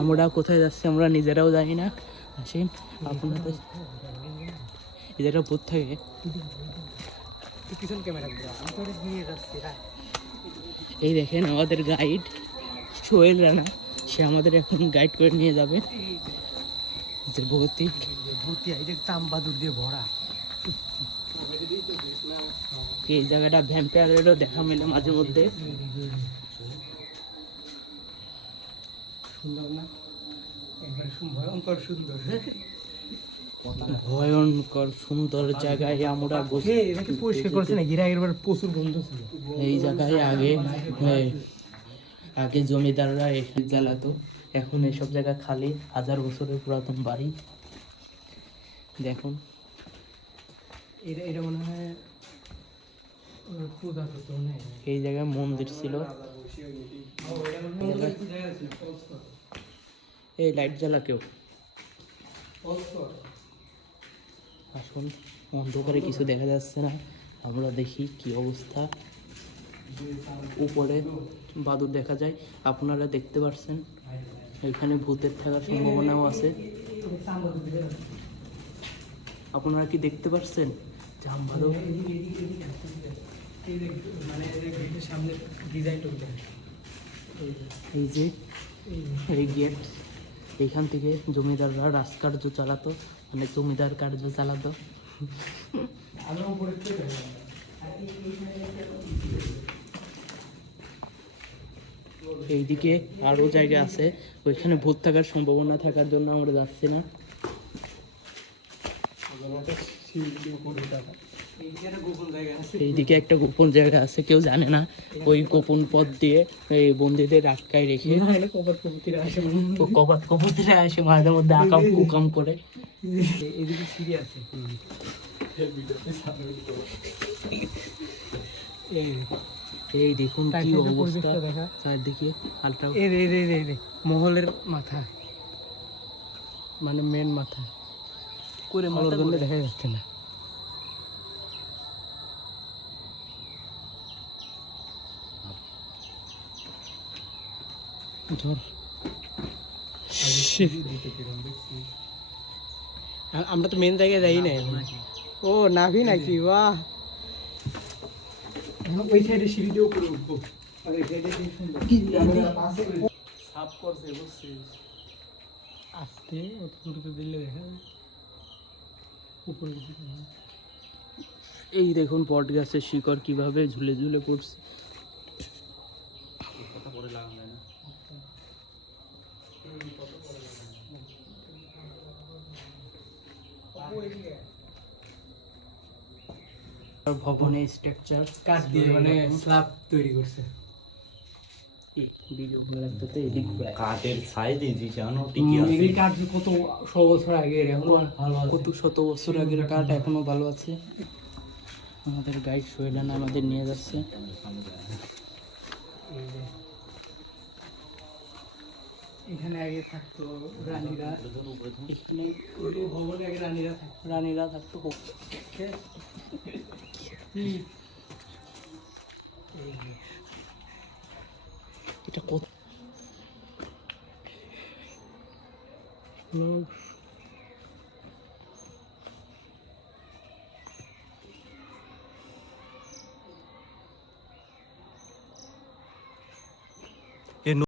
আমরা কোথায় যাচ্ছি আমরা নিজেরাও জানি না। আসেন আপনাদের এদের ভূত থাকে। এই দেখেন আমাদের গাইড সোহেল রানা, সে আমাদের এখন গাইড করে নিয়ে যাবে। ভৌতিক তামবাদুর দিয়ে ভরা এই জায়গাটা ভ্যাম্পায়ারেরও দেখা মেলে মাঝে মধ্যে। সুন্দর না? ভয়ঙ্কর সুন্দর, ভয়ঙ্কর সুন্দর জায়গায় আমরা বসে পরিষ্কার করছে না। গিরা একবার প্রচুর গন্ধ ছিল এই জায়গায়। আগে জমিদাররা এখানে জ্বালাতো, এখন এইসব জায়গা খালি। 1000 বছরের পুরাতন বাড়ি। দেখুন এটা মনে হয় এই জায়গায় মন্দির ছিল। এই লাইট জ্বালা কেউ আসুন, অন্ধকারে কিছু দেখা যাচ্ছে না, আমরা দেখি কি অবস্থা। উপরে বাদুর দেখা যায়, আপনারা দেখতে পাচ্ছেন। এখানে ভূতের থাকার সম্ভাবনাও আছে। আপনারা কি দেখতে পাচ্ছেন? এই যে এই গেট, এইখান থেকে জমিদাররা রাজকার্য চালাতো, মানে জমিদার কার্য চালাতো। এইদিকে আরো জায়গা আছে, ওইখানে ভূত থাকার সম্ভাবনা থাকার জন্য আমরা যাচ্ছি না। এইদিকে একটা গোপন জায়গা আছে, কেউ জানে না। ওই গোপন পথ দিয়ে এই বন্দীদের আটকায় রেখে কপাত কপতিরা আসে মাঝে মধ্যে আকাম কুকাম করে। এদিকে সিঁড়ি আছে। এই দেখুন কি অবস্থা চারদিকে। আলট্রা মহলের মাথা, মানে মেন মাথা করে মাথার জন্য দেখা যাচ্ছে না। আমরা তো মেন জায়গায় যাই না। ও নাভি নাকি? বাহ, ওই সাইডে সিঁড়ি দিয়ে উপরে উঠবো। আস্তে অত দূরতে দিলে দেখা উপরে। এই দেখুন বট গাছের শিকড় কিভাবে ঝুলে ঝুলে পড়ছে। ভবনের স্ট্রাকচার কাঠ দিয়ে মানে স্ল্যাব তৈরি করছে। কাঠের সাইজ কাঠ কত 100 বছর আগে, এখনো কত শত বছর আগের কাঠ এখনো ভালো আছে। আমাদের গাইড সোহেলান আমাদের নিয়ে যাচ্ছে। এখানে আগে থাকতো রানীরা, এখানে ভবনে আগে রানীরা থাকতো। এটা কত